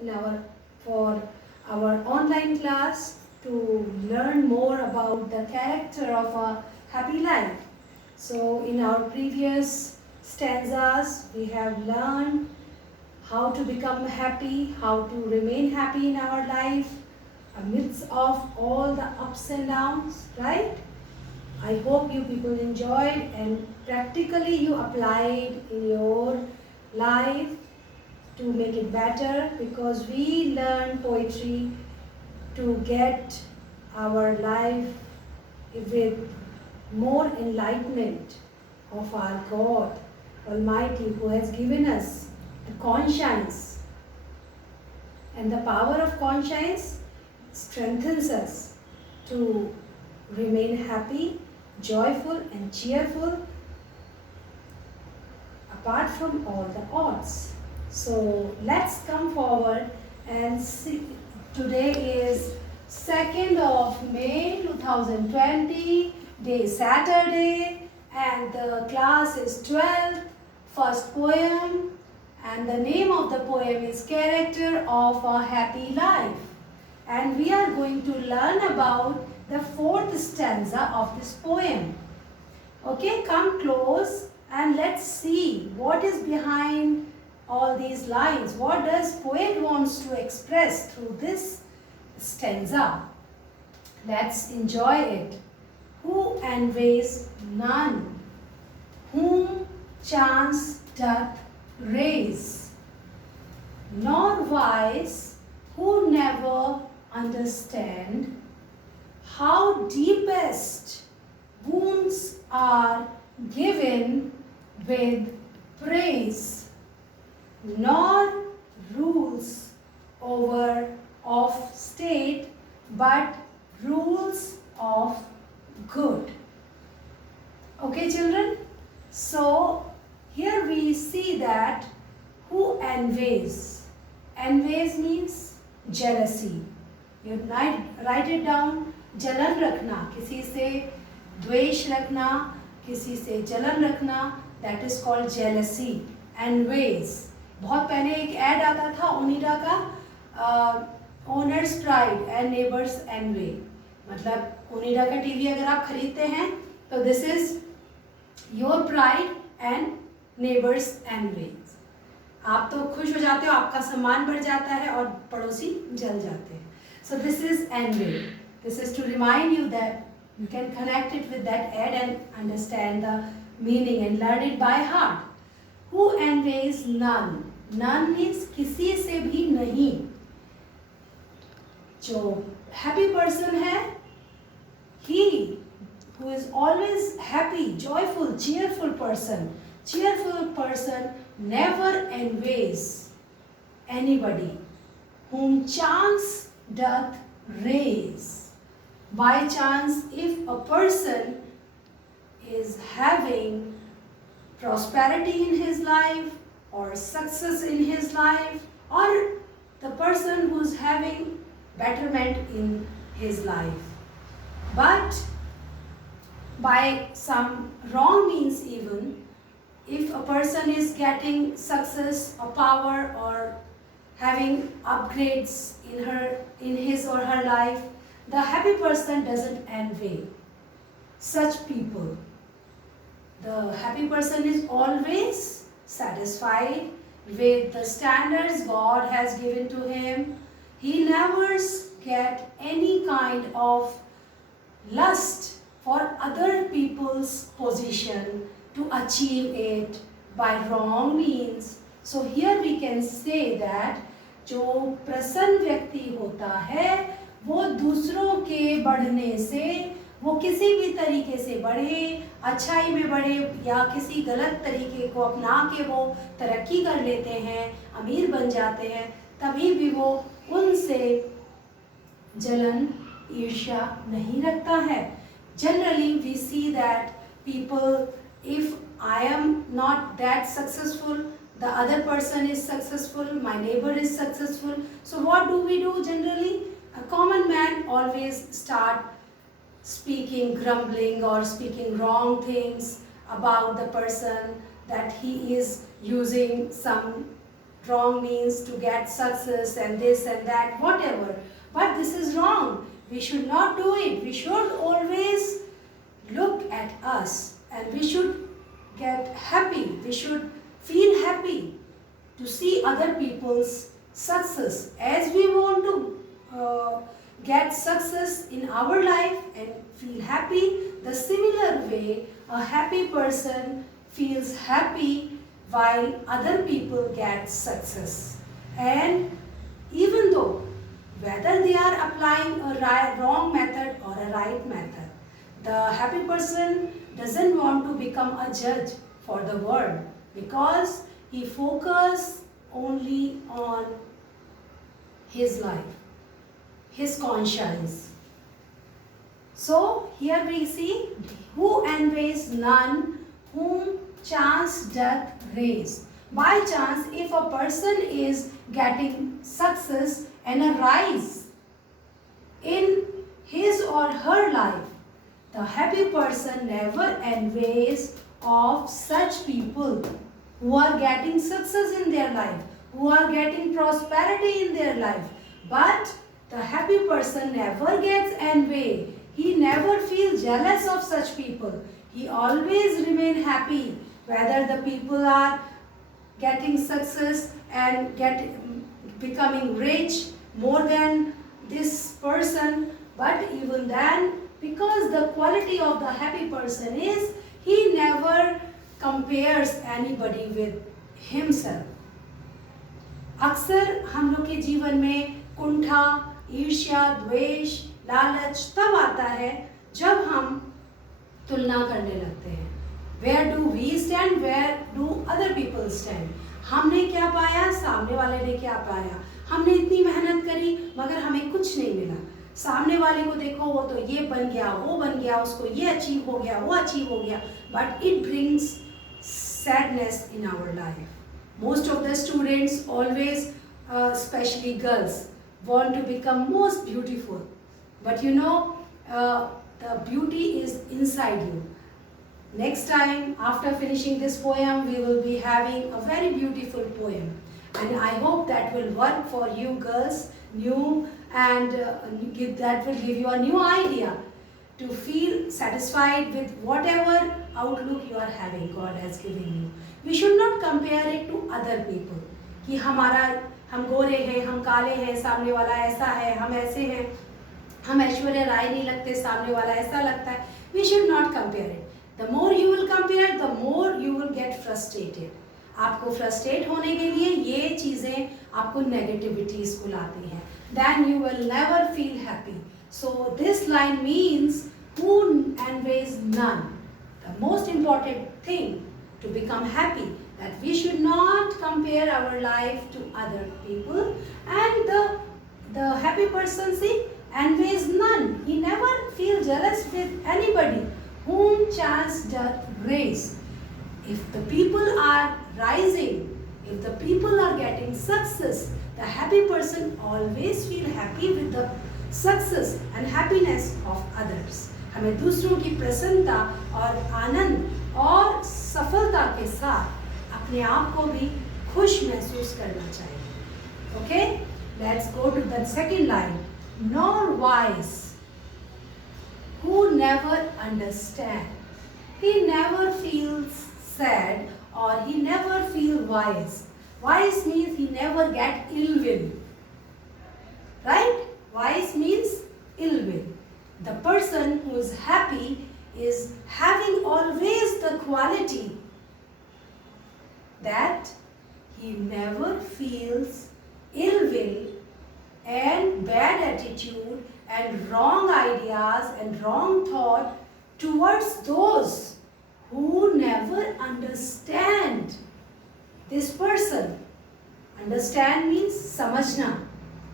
in for our online class to learn more about the character of a happy life. So in our previous stanzas, we have learned how to become happy, how to remain happy in our life amidst of all the ups and downs, right? I hope you people enjoyed and practically you applied in your life to make it better, because we learn poetry to get our life with more enlightenment of our God Almighty, who has given us the conscience. And the power of conscience strengthens us to remain happy, joyful and cheerful apart from all the odds. So let's come forward and see. Today is 2nd of May 2020, day Saturday, and the class is 12th, first poem, and the name of the poem is Character of a Happy Life. And we are going to learn about the 4th stanza of this poem. Okay, come close and let's see what is behind all these lines. What does poet wants to express through this stanza? Let's enjoy it. Who envies none, whom chance doth raise, nor wise who never understand how deepest wounds are given with praise, nor rules over of state, but rules of good. Okay, children? So here we see that who envies. Envies means jealousy. You write it down. जलन रखना, किसी से द्वेष रखना, किसी से जलन रखना, that is called jealousy. Envies. बहुत पहले एक ऐड आता था ओनिडा का, owners pride and neighbours envy. मतलब ओनिडा का टीवी अगर आप खरीदते हैं तो this is your pride and neighbours envy. आप तो खुश हो जाते हो, आपका सम्मान बढ़ जाता है और पड़ोसी जल जाते हैं. So this is envy. This is to remind you that you can connect it with that ad and understand the meaning and learn it by heart. Who envies none? None means किसी से भी नहीं. जो happy person है, he who is always happy, joyful, cheerful person. Cheerful person never envies anybody whom chance doth raise. By chance, if a person is having prosperity in his life or success in his life, or the person who's having betterment in his life, but by some wrong means, even if a person is getting success or power or having upgrades in his or her life, the happy person doesn't envy such people. The happy person is always satisfied with the standards God has given to him. He never get any kind of lust for other people's position to achieve it by wrong means. So here we can say that जो प्रसन्न व्यक्ति होता है वो दूसरों के बढ़ने से, वो किसी भी तरीके से बढ़े, अच्छाई में बढ़े या किसी गलत तरीके को अपना के वो तरक्की कर लेते हैं, अमीर बन जाते हैं, तभी भी वो उनसे जलन ईर्ष्या नहीं रखता है. Generally we see that people, if I am not that successful, the other person is successful, my neighbor is successful, so what do we do generally? A common man always start speaking, grumbling or speaking wrong things about the person, that he is using some wrong means to get success and this and that, whatever. But this is wrong. We should not do it. We should always look at us and we should get happy. We should feel happy to see other people's success. As we want to get success in our life and feel happy, the similar way a happy person feels happy while other people get success. And even though whether they are applying a wrong method or a right method, the happy person doesn't want to become a judge for the world because he focuses only on his life, his conscience. So here we see, who envies none whom chance doth raise. By chance, if a person is getting success and a rise in his or her life, the happy person never envies of such people who are getting success in their life, who are getting prosperity in their life. But the happy person never gets envy. He never feels jealous of such people. He always remains happy whether the people are getting success and becoming rich more than this person. But even then, because the quality of the happy person is, he never compares anybody with himself. अक्सर हम लोग के जीवन में कुंठा, ईर्ष्या, द्वेष, लालच तब आता है जब हम तुलना करने लगते हैं. Where do we stand? Where do other people stand? हमने क्या पाया, सामने वाले ने क्या पाया. हमने इतनी मेहनत करी मगर हमें कुछ नहीं मिला. सामने वाले को देखो, वो तो ये बन गया, वो बन गया, उसको ये अचीव हो गया, वो अचीव हो गया. But it brings sadness in our life. Most of the students always, especially girls, want to become most beautiful. But you know, the beauty is inside you. Next time, after finishing this poem, we will be having a very beautiful poem. And I hope that will work for you girls, new, and that will give you a new idea to feel satisfied with whatever outlook you are having, God has given you. We should not compare it to other people. कि हम गोरे हैं, हम काले हैं, सामने वाला ऐसा है, हम ऐसे हैं, हम ऐश्वर्या राय नहीं लगते, सामने वाला ऐसा लगता है. We should not compare it. The more you will compare, the more you will get frustrated. आपको frustrate होने के लिए ये चीज़ें आपको negativities को लाती हैं. Then you will never feel happy. So this line means, who envies none. The most important thing to become happy, that we should not compare our life to other people. And the happy person, see, envies none. He never feels jealous with anybody whom chance doth raise. If the people are rising, if the people are getting success, the happy person always feel happy with the success and happiness of others. हमें दूसरों की प्रसन्नता और आनंद और सफलता के साथ अपने आप को भी खुश महसूस करना चाहिए. Okay? Let's go to the second line. Nor wise, who never understand. He never feels sad or he never feels wise. Wise means he never get ill will. Right? Wise means ill will. The person who is happy is having always the quality that he never feels ill will and bad attitude and wrong ideas and wrong thought towards those who never understand this person. Understand means समझना.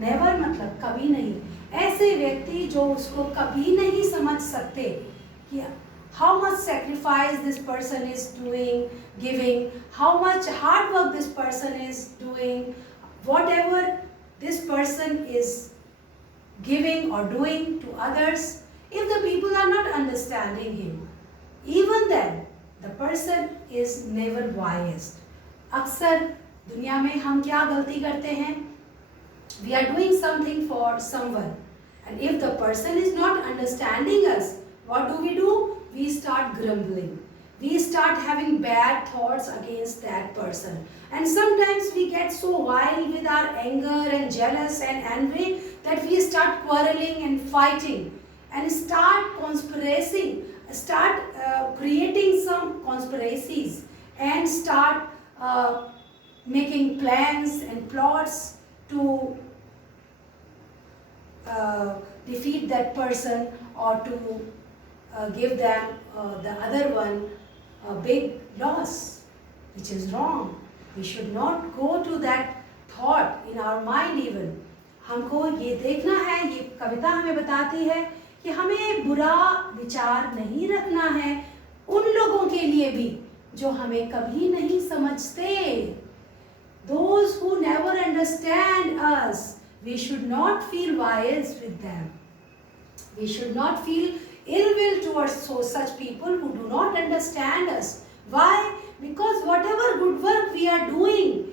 Never मतलब कभी नहीं. ऐसे व्यक्ति जो उसको कभी नहीं समझ सकते कि how much sacrifice this person is doing, giving, how much hard work this person is doing, whatever this person is giving or doing to others. If the people are not understanding him, even then the person is never wise. अक्सर दुनिया में हम क्या गलती करते हैं? We are doing something for someone, and if the person is not understanding us, what do? We start grumbling. We start having bad thoughts against that person, and sometimes we get so wild with our anger and jealous and angry that we start quarreling and fighting and start conspiracy, start creating some conspiracies and start making plans and plots to defeat that person or to give them the other one a big loss, which is wrong. We should not go to that thought in our mind even. हमको ये देखना है, ये कविता हमें बताती है कि हमें बुरा विचार नहीं रखना है उन लोगों के लिए भी जो हमें कभी नहीं समझते. Those who never understand us, we should not feel biased with them. We should not feel ill will towards such people who do not understand us. Why? Because whatever good work we are doing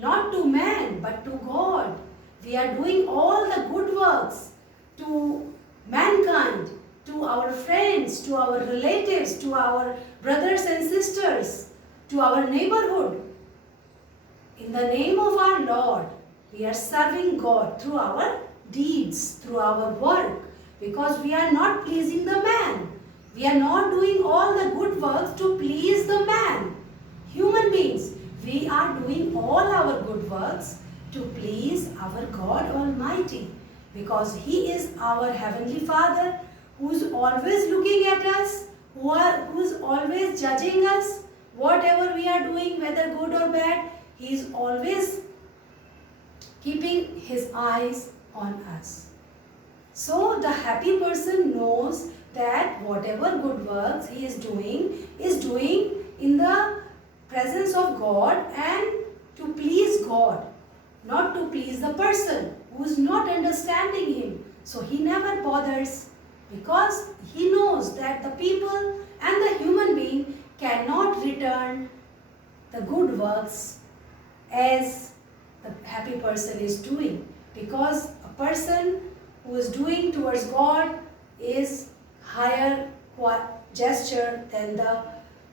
not to man but to God. We are doing all the good works to mankind, to our friends, to our relatives, to our brothers and sisters, to our neighborhood. In the name of our Lord, we are serving God through our deeds, through our work, because we are not pleasing the man. We are not doing all the good works to please the man. Human beings, we are doing all our good works to please our God Almighty, because He is our Heavenly Father who is always looking at us, who is always judging us, whatever we are doing, whether good or bad. He is always keeping His eyes on us. So the happy person knows that whatever good works he is doing in the presence of God and to please God, not to please the person who is not understanding him. So he never bothers, because he knows that the people and the human being cannot return the good works as the happy person is doing, because a person who is doing towards God is higher gesture than the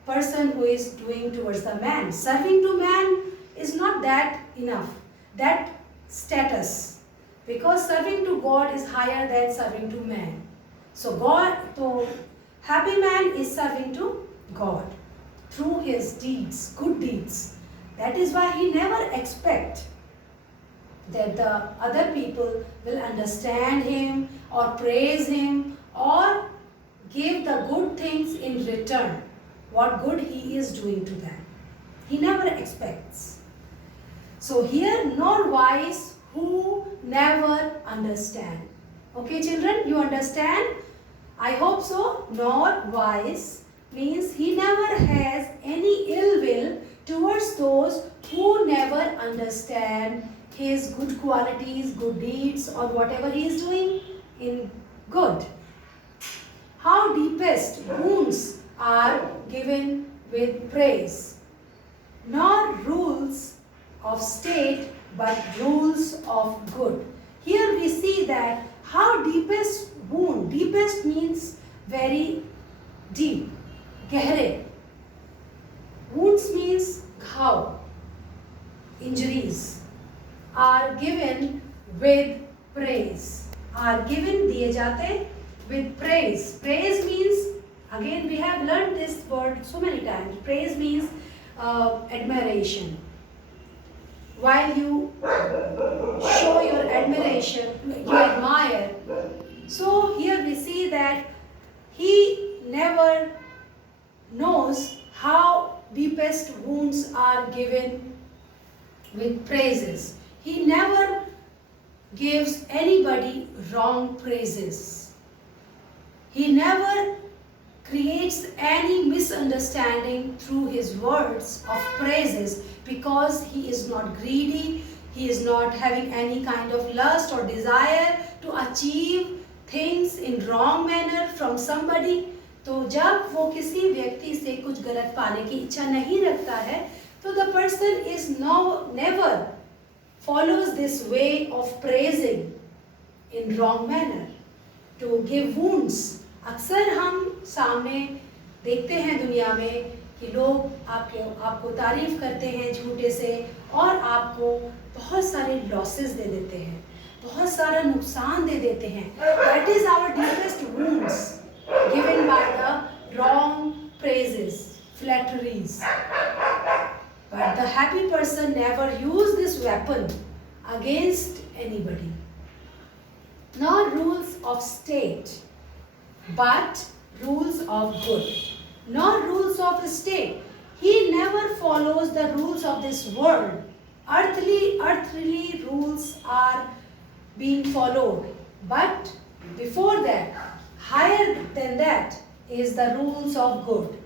person who is doing towards the man. Serving to man is not that enough, that status, because serving to God is higher than serving to man. So happy man is serving to God through his deeds, good deeds. That is why he never expects that the other people will understand him or praise him or give the good things in return, what good he is doing to them. He never expects. So here, nor wise who never understand. Okay children, you understand? I hope so. Nor wise means he never has any ill will towards those who never understand his good qualities, good deeds, or whatever he is doing in good. How deepest wounds are given with praise, nor rules of state but rules of good. Here we see that how deepest wound, deepest means very deep, gehre. Wounds means ghav, injuries, are given with praise, are given diye jate with praise. Praise means, again we have learned this word so many times, praise means admiration. While you show your admiration, you admire. So here we see that he never knows how deepest wounds are given with praises. He never gives anybody wrong praises. He never creates any misunderstanding through his words of praises, because he is not greedy, he is not having any kind of lust or desire to achieve things in wrong manner from somebody. तो जब वो किसी व्यक्ति से कुछ गलत पाने की इच्छा नहीं रखता है, तो So the person is never follows this way of praising in wrong manner to give wounds. अक्सर हम सामने देखते हैं दुनिया में कि लोग आपको तारीफ करते हैं झूठे से और आपको बहुत सारे लॉसेस दे देते हैं, बहुत सारा नुकसान दे देते हैं. That is our deepest wounds given by the wrong praises, flatteries. But the happy person never use this weapon against anybody. Not rules of state, but rules of good. Not rules of state. He never follows the rules of this world. Earthly rules are being followed. But before that, higher than that is the rules of good.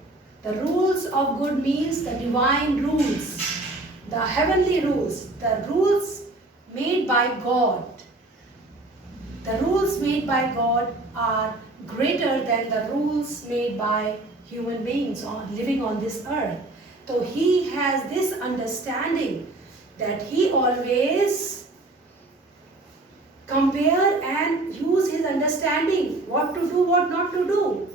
The rules of good means the divine rules, the heavenly rules, the rules made by God. The rules made by God are greater than the rules made by human beings living on this earth. So he has this understanding that he always compare and use his understanding what to do, what not to do.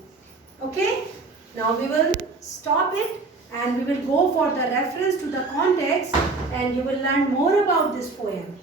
Okay? Now we will stop it and we will go for the reference to the context and you will learn more about this poem.